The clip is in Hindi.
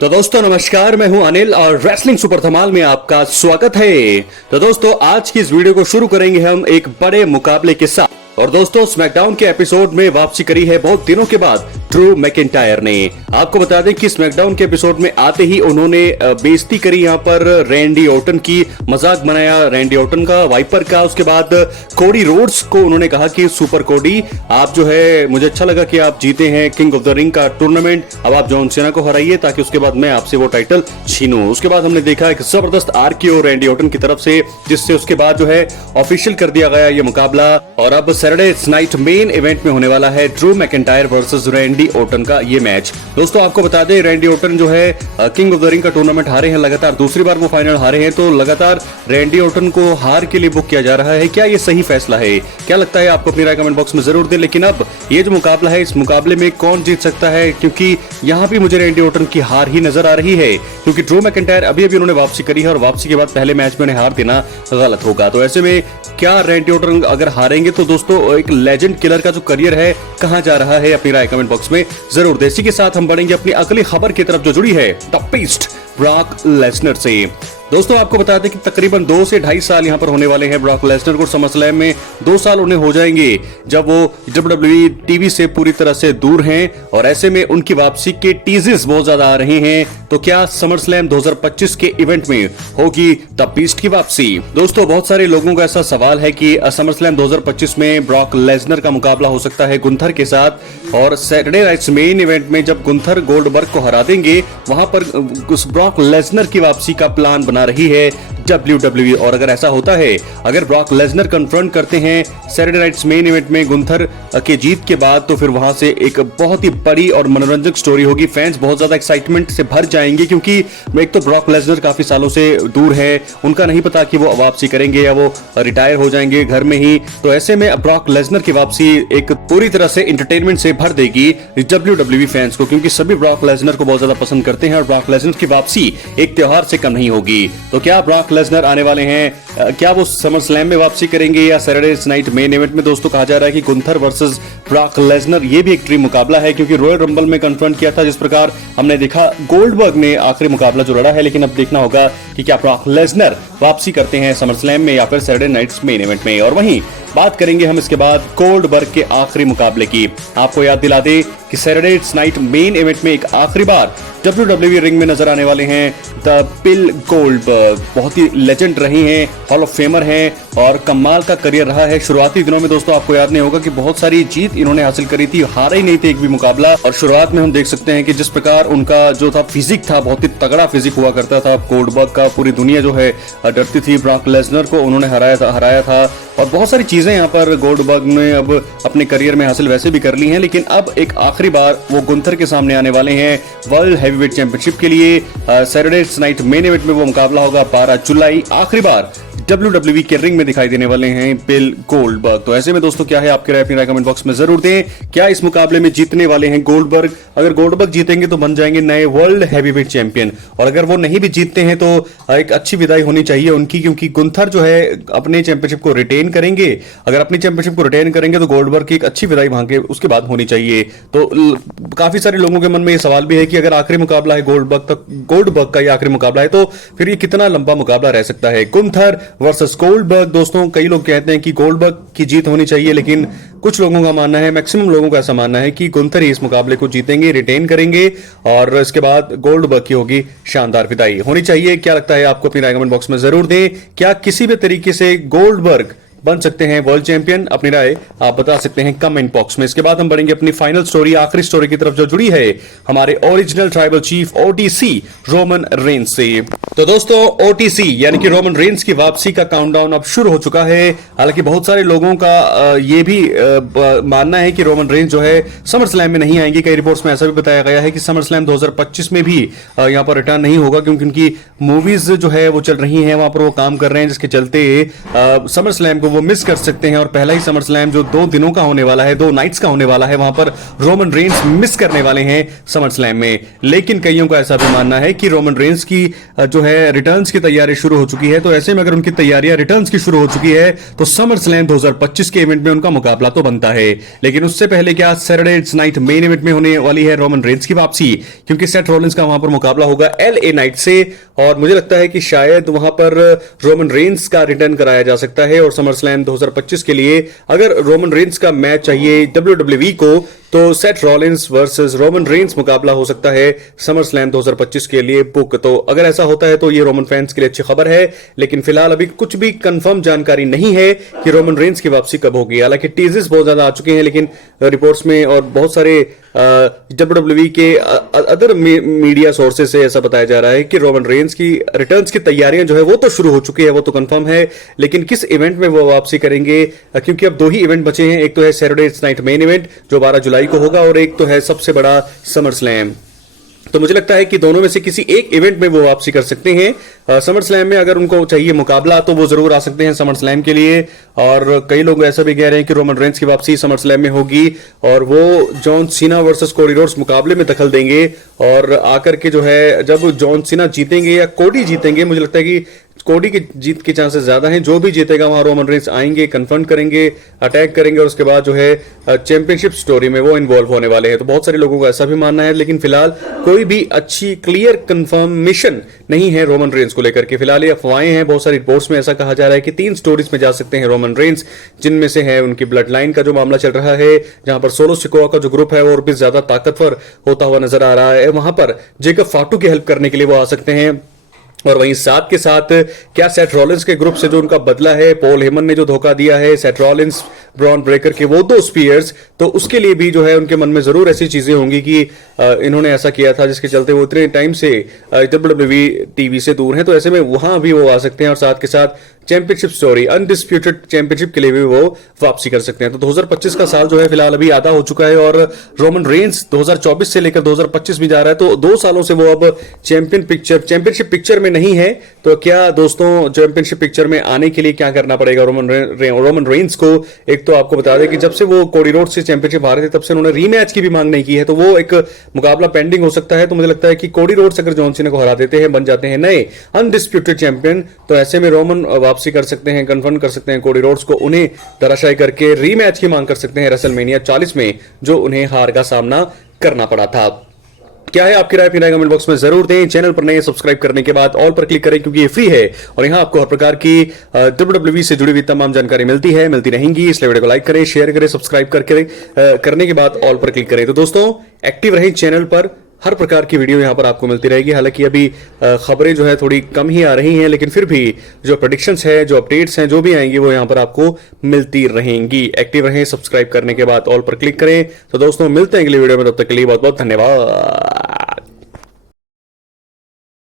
तो दोस्तों नमस्कार, मैं हूं अनिल और रेसलिंग सुपर धमाल में आपका स्वागत है। तो दोस्तों आज की इस वीडियो को शुरू करेंगे हम एक बड़े मुकाबले के साथ। और दोस्तों स्मैकडाउन के एपिसोड में वापसी करी है बहुत दिनों के बाद ड्रू मैकिंटायर ने। आपको बता दें कि स्मैकडाउन के एपिसोड में आते ही उन्होंने बेइज्जती करी यहाँ पर रैंडी ऑर्टन की, मजाक बनाया रैंडी ऑर्टन का, वाइपर का। उसके बाद कोडी रोड्स को उन्होंने कहा कि सुपर कोडी आप जो है, मुझे अच्छा लगा कि आप जीते हैं किंग ऑफ द रिंग का टूर्नामेंट, अब आप जॉन सीना को हराइए ताकि उसके बाद मैं आपसे वो टाइटल छीनूं। उसके बाद हमने देखा एक जबरदस्त आरकेओ रैंडी ऑर्टन की तरफ से, जिससे उसके बाद जो है ऑफिशियल कर दिया गया ये मुकाबला। और अब सैटरडे नाइट मेन इवेंट में होने वाला है Drew McIntyre versus Randy Orton का ये मैच। दोस्तों आपको बता दें रैंडी ऑर्टन जो है किंग ऑफ द रिंग का टूर्नामेंट हारे हैं लगातार, दूसरी बार वो फाइनल हारे हैं, तो लगातार रैंडी ऑर्टन को हार के लिए बुक किया जा रहा है। क्या ये सही फैसला है? क्या लगता है आपको? अपनी राय कमेंट बॉक्स में जरूर दें। लेकिन अब ये जो मुकाबला है, इस मुकाबले में कौन जीत सकता है, क्योंकि यहाँ भी मुझे रैंडी ऑर्टन की हार ही नजर आ रही है, क्योंकि ड्रू मैकिंटायर अभी अभी उन्होंने वापसी करी है और वापसी के बाद पहले मैच में उन्हें हार देना गलत होगा। तो ऐसे में क्या रैंडी ऑर्टन अगर हारेंगे तो दोस्तों एक लेजेंड किलर का जो करियर है कहां जा रहा है? अपनी राय कमेंट बॉक्स में जरूर दें। इसी के साथ हम बढ़ेंगे अपनी अगली खबर की तरफ जो जुड़ी है द बीस्ट ब्रॉक लेसनर से। दोस्तों आपको बता दें कि तकरीबन 2 से 2.5 साल यहाँ पर होने वाले हैं ब्रॉक लेसनर को। समरस्लैम में 2 साल उन्हें हो जाएंगे जब वो WWE टीवी से पूरी तरह से दूर हैं, और ऐसे में उनकी वापसी के टीजेस बहुत ज्यादा आ रहे हैं। तो क्या समरस्लैम 2025 के इवेंट में होगी द बीस्ट की वापसी? दोस्तों बहुत सारे लोगों का ऐसा सवाल है कि समरस्लैम 2025 में ब्रॉक लेसनर का मुकाबला हो सकता है गुंथर के साथ, और सैटरडे नाइट्स मेन इवेंट में जब गुंथर गोल्डबर्ग को हरा देंगे वहां पर ब्रॉक लेसनर की वापसी का प्लान बना रही है WWE। और अगर ऐसा होता है, अगर ब्रॉक लेसनर कन्फ्रंट करते हैं सैटरडे नाइट्स मेन इवेंट में गुंथर के जीत के बाद, तो फिर वहां से एक बहुत ही बड़ी और मनोरंजक स्टोरी होगी। फैंस बहुत ज्यादा एक्साइटमेंट से भर जाएंगे, क्योंकि एक तो ब्रॉक लेसनर काफी सालों से दूर है, उनका नहीं पता कि वो वापसी करेंगे या वो रिटायर हो जाएंगे घर में ही। तो ऐसे में ब्रॉक लेसनर की वापसी एक पूरी तरह से एंटरटेनमेंट से भर देगी WWE फैंस को, क्योंकि सभी ब्रॉक लेसनर को बहुत ज्यादा पसंद करते हैं, और ब्रॉक लेसनर की वापसी एक त्योहार से कम नहीं होगी। तो क्या ब्रॉक लेसनर आने वाले हैं, क्या वो समर स्लैम में वापसी करेंगे या सैटरडे नाइट मेन इवेंट में? दोस्तों कहा जा रहा है कि गुंथर वर्सेस ब्रॉक लेसनर ये भी एक ड्रीम मुकाबला है, क्योंकि रॉयल रंबल में कन्फ्रंट किया था जिस प्रकार हमने देखा गोल्डबर्ग ने आखिरी मुकाबला जो लड़ा है। लेकिन अब देखना होगा कि क्या ब्रॉक लेसनर वापसी करते हैं समर स्लैम में या फिर सैटरडे नाइट्स मेन इवेंट में। और वहीं बात करेंगे हम इसके बाद गोल्डबर्ग के आखिरी मुकाबले की। आपको याद दिला दे कि सैटरडे नाइट मेन इवेंट में एक आखिरी बार WWE रिंग में नजर आने वाले हैं द बिल गोल्डबर्ग। बहुत ही लेजेंड रही हैं, हॉल ऑफ फेमर हैं, और कमाल का करियर रहा है। शुरुआती दिनों में दोस्तों आपको याद नहीं होगा कि बहुत सारी जीत इन्होंने हासिल करी थी, हारा ही नहीं थे एक भी मुकाबला। और शुरुआत में हम देख सकते हैं कि जिस प्रकार उनका जो था फिजिक था, बहुत ही तगड़ा फिजिक हुआ करता था गोल्डबर्ग का। पूरी दुनिया जो है डरती थी ब्रॉक लेसनर को, उन्होंने हराया था। और बहुत सारी चीजें यहाँ पर गोल्डबर्ग ने अब अपने करियर में हासिल वैसे भी कर ली हैं। लेकिन अब एक आखिरी बार वो गुंथर के सामने आने वाले हैं वर्ल्ड हैवीवेट चैंपियनशिप के लिए। सैटरडे नाइट मेन इवेंट में वो मुकाबला होगा 12 जुलाई। आखिरी बार WWE के रिंग में दिखाई देने वाले हैं बिल गोल्डबर्ग। तो ऐसे में दोस्तों क्या है आपकी राय? अपनी राय कमेंट बॉक्स में जरूर दें। क्या इस मुकाबले में जीतने वाले हैं गोल्डबर्ग? अगर गोल्डबर्ग जीतेंगे तो बन जाएंगे नए वर्ल्ड हैवीवेट चैंपियन, और अगर वो नहीं भी जीतते हैं तो एक अच्छी विदाई होनी चाहिए उनकी, क्योंकि गुंथर जो है अपने चैंपियनशिप को रिटेन करेंगे। अगर अपनी चैंपियनशिप को रिटेन करेंगे तो गोल्डबर्ग की एक अच्छी विदाई वहां के उसके बाद होनी चाहिए। तो काफी सारे लोगों के मन में ये सवाल भी है कि अगर आखिरी मुकाबला है गोल्डबर्ग का, ये आखिरी मुकाबला है, तो फिर ये कितना लंबा मुकाबला रह सकता है? Gunther versus Goldberg. दोस्तों कई लोग कहते हैं कि गोल्डबर्ग की जीत होनी चाहिए, लेकिन कुछ लोगों का मानना है, मैक्सिमम लोगों का ऐसा मानना है कि गुंथर ही इस मुकाबले को जीतेंगे, रिटेन करेंगे, और इसके बाद गोल्डबर्ग की होगी शानदार विदाई होनी चाहिए। क्या लगता है आपको? अपनी राय कमेंट बॉक्स में जरूर दें। क्या किसी भी तरीके से गोल्डबर्ग बन सकते हैं वर्ल्ड चैंपियन? अपनी राय आप बता सकते हैं कमेंट बॉक्स में। इसके बाद हम बढ़ेंगे अपनी फाइनल स्टोरी, आखिरी स्टोरी की तरफ जो जुड़ी है हमारे original tribal chief OTC Roman Reigns से। तो दोस्तों OTC यानी कि रोमन रेंस की वापसी का काउंटडाउन अब शुरू हो चुका है। हालांकि बहुत सारे लोगों का ये भी मानना है कि रोमन रेंस जो है समर स्लैम में नहीं आएंगे। कई रिपोर्ट्स में ऐसा भी बताया गया है कि समर स्लैम 2025 में भी यहाँ पर रिटर्न नहीं होगा, क्योंकि उनकी मूवीज जो है वो चल रही हैं, वहां पर वो काम कर रहे हैं, जिसके चलते समर स्लैम को वो मिस कर सकते हैं। और पहला ही समर स्लैम जो 2 दिनों का होने वाला है, 2 नाइट्स का होने वाला है, वहां पर रोमन रेंस मिस करने वाले हैं समर स्लैम में। लेकिन कईयों का ऐसा भी मानना है कि रोमन रेंस की जो है रिटर्न्स की तैयारी शुरू हो चुकी है। तो ऐसे में अगर उनकी तैयारियां रिटर्न्स की शुरू हो चुकी है तो समर स्लैम 2025 के इवेंट में उनका मुकाबला तो बनता है। लेकिन उससे पहले क्या सैटरडे नाइट मेन इवेंट में होने वाली है रोमन रेंस की वापसी, क्योंकि सेथ रॉलिंस का वहां पर मुकाबला होगा LA नाइट से। और मुझे लगता है कि शायद वहां पर रोमन रेंस का रिटर्न कराया जा सकता है। और समर स्लैम 2025 के लिए अगर रोमन रेंस का मैच चाहिए WWE को तो Seth Rollins versus Roman Reigns मुकाबला हो सकता है समर स्लैम 2025 के लिए बुक। तो अगर ऐसा होता है तो ये रोमन फैंस के लिए अच्छी खबर है। लेकिन फिलहाल अभी कुछ भी कंफर्म जानकारी नहीं है कि रोमन रेंस की वापसी कब होगी। हालांकि टीजर्स बहुत ज्यादा आ चुके हैं, लेकिन रिपोर्ट्स में और बहुत सारे WWE के अदर मीडिया सोर्सेज से ऐसा बताया जा रहा है कि रोमन रेंस की रिटर्न्स की तैयारियां जो है वो तो शुरू हो चुकी है, वो तो कंफर्म है। लेकिन किस इवेंट में वो वापसी करेंगे, क्योंकि अब 2 ही इवेंट बचे हैं। एक तो है सैटरडे नाइट मेन इवेंट जो 12 जुलाई को होगा, और एक तो है सबसे बड़ा समर स्लैम। तो मुझे लगता है कि दोनों में से किसी एक इवेंट में वो वापसी कर सकते हैं। समर स्लैम में अगर उनको चाहिए मुकाबला तो वो जरूर आ सकते हैं समर स्लैम के लिए। और कई लोग ऐसा भी कह रहे हैं कि रोमन रेंस की वापसी समर स्लैम में होगी और वो John Cena versus Cody Rhodes मुकाबले में दखल देंगे। और आकर के जो है जब जॉन सीना जीतेंगे या कोडी जीतेंगे, मुझे लगता है कि कोडी की जीत के चांसेस ज्यादा हैं। जो भी जीतेगा वहां रोमन रेंस आएंगे, कन्फ्रंट करेंगे, अटैक करेंगे और उसके बाद जो है चैंपियनशिप स्टोरी में वो इन्वॉल्व होने वाले हैं। तो बहुत सारे लोगों को ऐसा भी मानना है, लेकिन फिलहाल कोई भी अच्छी क्लियर कंफर्मेशन नहीं है रोमन रेंस को लेकर के। फिलहाल ये अफवाहें हैं। बहुत सारी रिपोर्ट्स में ऐसा कहा जा रहा है कि 3 स्टोरीज में जा सकते हैं रोमन रेंस, जिनमें से है उनकी ब्लड लाइन का जो मामला चल रहा है, जहां पर सोलो सिकोआ का जो ग्रुप है वो और भी ज्यादा ताकतवर होता हुआ नजर आ रहा है। वहां पर जेकब फाटू की हेल्प करने के लिए वो आ सकते हैं। और वहीं साथ के साथ क्या सेथ रॉलिंस के ग्रुप से जो उनका बदला है, पॉल हेमन ने जो धोखा दिया है सेथ रॉलिंस, ब्रॉन ब्रेकर के वो 2 स्पीयर्स, तो उसके लिए भी जो है उनके मन में जरूर ऐसी चीजें होंगी कि इन्होंने ऐसा किया था जिसके चलते वो इतने टाइम से WWE टीवी से दूर हैं। तो ऐसे में वहां भी वो आ सकते हैं और साथ के साथ चैंपियनशिप स्टोरी, अनडिस्प्यूटेड चैंपियनशिप के लिए भी वो वापसी कर सकते हैं। तो 2025 का साल जो है फिलहाल अभी आधा हो चुका है और रोमन रेंस 2024 से लेकर 2025 में जा रहा है। तो 2 सालों से वो अब चैंपियनशिप पिक्चर में नहीं है। तो क्या दोस्तों चैंपियनशिप पिक्चर में आने के लिए क्या करना पड़ेगा रोमन रेंस को? एक तो आपको बता दें कि जब से वो कोडी रोड्स से चैंपियनशिप हारे थे तब से उन्होंने रीमैच की भी मांग नहीं की है। तो वो एक मुकाबला पेंडिंग हो सकता है। तो मुझे लगता है कि कोडी रोड्स अगर जॉन सीना को हरा देते हैं, बन जाते हैं नए अनडिस्प्यूटेड चैंपियन, तो ऐसे में रोमन वापसी कर सकते हैं, कन्फर्म कर सकते हैं कोडी रोड्स को, उन्हें धराशायी करके रीमैच की मांग कर सकते हैं रेसलमेनिया 40 में, जो उन्हें हार का सामना करना पड़ा था। क्या है आपकी राय? अपनी राय कमेंट बॉक्स में जरूर दें। चैनल पर नए सब्सक्राइब करने के बाद ऑल पर क्लिक करें, क्योंकि ये फ्री है और यहां आपको हर प्रकार की WWE से जुड़ी हुई तमाम जानकारी मिलती रहेंगी। इसलिए वीडियो को लाइक करें, शेयर करें, सब्सक्राइब करने के बाद ऑल पर क्लिक करें। तो दोस्तों एक्टिव रहें चैनल पर, हर प्रकार की वीडियो यहां पर आपको मिलती रहेगी। हालांकि अभी खबरें जो है थोड़ी कम ही आ रही हैं, लेकिन फिर भी जो प्रेडिक्शंस है, जो अपडेट्स हैं, जो भी आएंगी वो यहां पर आपको मिलती रहेंगी। एक्टिव रहें, सब्सक्राइब करने के बाद ऑल पर क्लिक करें। तो दोस्तों मिलते हैं अगली वीडियो में, तब तक के लिए बहुत बहुत धन्यवाद।